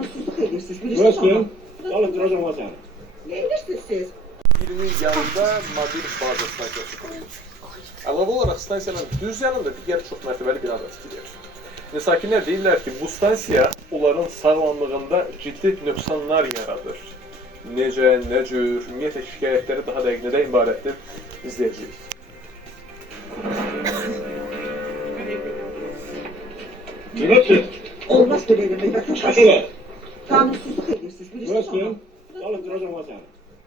Namussuzluq edirsiniz, bilirsiniz Burası onu. benim. Alın duracağım ha seni. Ne edirsiniz siz? 20 yanında mobil baza stansiyası kurulmuş. Əlavə olaraq stansiyanın düz yanında digər çox mərtəbəli bina da tikilir. Sakinlər deyirlər ki, bu stansiya onların sağlamlığında ciddi nöqsanlar yaradır. Necə, nə cür, ümumiyyətlə şikayətləri daha dəqiq nədən ibarətdir, izləyəcəyik. Burası. Olmaz böyle demek vətəndaş. Açılar. Namussuzluq edirsiniz, bilirsiniz Burası onu. benim. Alın duracağım ha seni.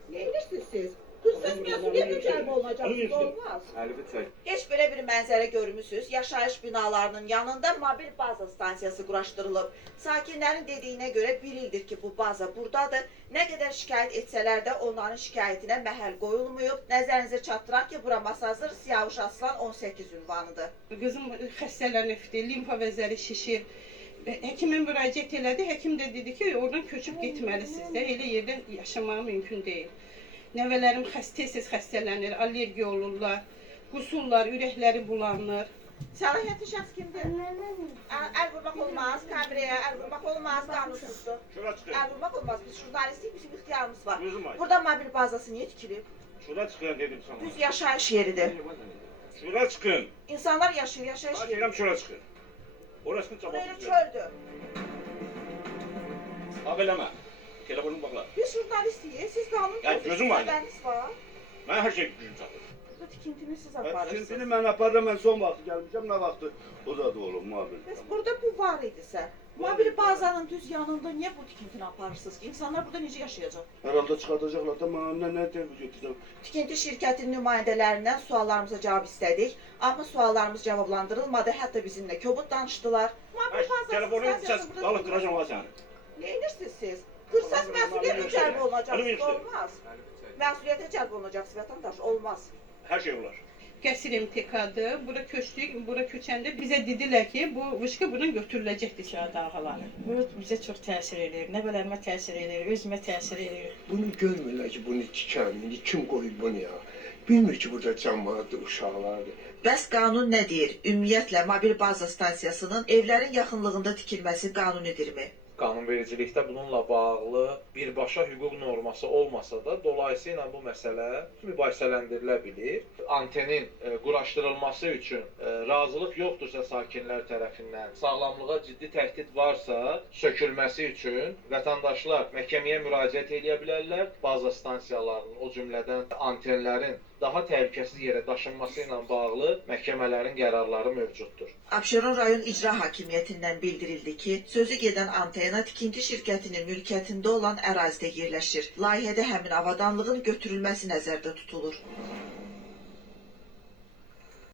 Ne edirsiniz siz? Hırsız məsuliyyət üzərində olacaqsınız, olmaz. Əlvi çək. Heç belə bir mənzərə görmüsünüz. Yaşayış binalarının yanında mobil baza stansiyası quraşdırılıb. Sakinlərin dediyinə görə bir ildir ki, bu baza buradadır. Nə qədər şikayət etsələr də onların şikayətinə məhəl qoyulmayıb. Nəzərinizə çatdıraq ki, bura Masazır Siyavuş Aslan 18 ünvanıdır. Qızım xəstələnibdi, limfa vəzləri şişir. Həkimə müraciət elədi. Həkim də dedi ki, oradan köçüb getməlisiniz də, elə yerdə yaşamağı mümkün deyil. Nəvələrim tez-tez xəstələnir, allergiya olurlar, qusurlar, ürəkləri bulanır. Səlahiyyətli şəxs kimdir? Əl vurmaq olmaz, kameraya əl vurmaq olmaz, qanunsuzdur. Şura çıkın. Əl vurmaq olmaz, biz jurnalistik, bizim ixtiyarımız var. Gözüm aydın. Burada mobil bazası niyə tikilib? Şura çıkın dedim sana. Düz yaşayış yeridir. Şura çıkın. İnsanlar yaşayır, yaşayış Hadi yeri. İrem şura çıkın. Orasını Buraya çabuk. çöldür. Abeleme. Telefonunu bakla. Biz jurnalistiyiz, siz qanun Ya, gözüm aydın. xəbəriniz var. Ben her şey gücüm çatır. Burada tikintini siz Tintini aparırsınız. mən aparıram, mən son vaxtı gəlmişəm, nə vaxtı o da olub muhabir. Bəs burada bu var idisə, mobil bazanın düz yanında niyə bu tikintini aparırsınız ki? İnsanlar burada necə yaşayacaq? Hər halda çıxardacaqlar da mənə nə tövbe getirəm. Tikinti şirkətinin nümayəndələrindən suallarımıza cavab istədik. Amma suallarımız cavablandırılmadı. Hətta bizimlə kobud danışdılar. Mobil bazası Telefonu stansiyası ses burada alın duracağım ha seni. Nə edirsiniz siz? Hırsız məsuliyyət cəlb olunacaqsınız, olmaz. Məsuliyyətə cəlb olunacaqsınız, vətəndaş, olmaz. Her şey olur. Qəsir MTK-dır. Bura köçdük, bura köçəndə bizə dedilər ki, bu vışqı buradan götürüləcəkdir şəhər dağları. Bu bizə çox təsir edir, nəvələrimə təsir edir, özümə təsir edir. Bunu görmürlər ki, bunu tikən, kim qoyub bunu ya? Bilmir ki, burada cəmaatdır, uşaqlardır. Bəs qanun nə deyir? Ümumiyyətlə, mobil baza stansiyasının evlərin yaxınlığında tikilməsi qanunidirmi? Qanunvericilikdə bununla bağlı birbaşa hüquq norması olmasa da, dolayısıyla bu məsələ mübahisələndirilə bilir. Antenin quraşdırılması üçün razılıq yoxdursa sakinlər tərəfindən, sağlamlığa ciddi təhdid varsa, sökülməsi üçün vətəndaşlar məhkəməyə müraciət edə bilərlər. Baza stansiyalarının, o cümlədən antenlərin daha təhlükəsiz yerə daşınması ilə bağlı məhkəmələrin qərarları mövcuddur. Abşeron rayon icra hakimiyyətindən bildirildi ki, sözü gedən antena tikinti şirkətinin mülkiyyətində olan ərazidə yerləşir. Layihədə həmin avadanlığın götürülməsi nəzərdə tutulur.